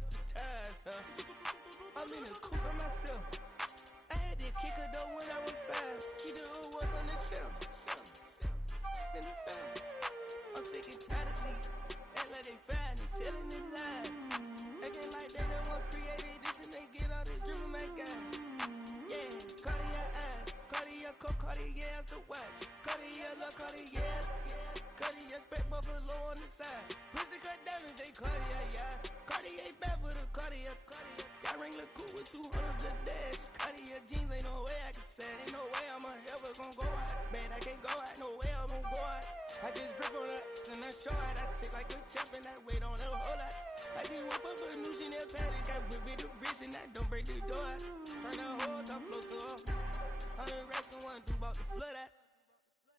the tires, huh? I'm in the coupe by myself. I had to kick her though when I was fast. Keep the old ones on the shelf. In the fast. I'm sick and tired of me. Act like they find it, telling them lies. Acting like they the one created this and they get all this driven my guys. Yeah, Cartier eyes, Cartier coat, Cartier as the watch. Cartier look, Cartier, Cartier spec buffalo on the side. Pussy cut diamonds, they Cartier, yeah. Cartier bad for the Cartier. Sky ring look cool with 200 the dash. Cartier jeans, ain't no way I can say. Ain't no way I'm ever gonna go out. Man, I can't go out, no way I'm gonna go out. I just grip on her and I show out. I sit like a champ and I wait on her whole lot. I just whip up a new Chanel paddock. I whip with the wrist and I don't break the door out. Turn the whole top float to her. 100 racks and 1, 2 about to flood out.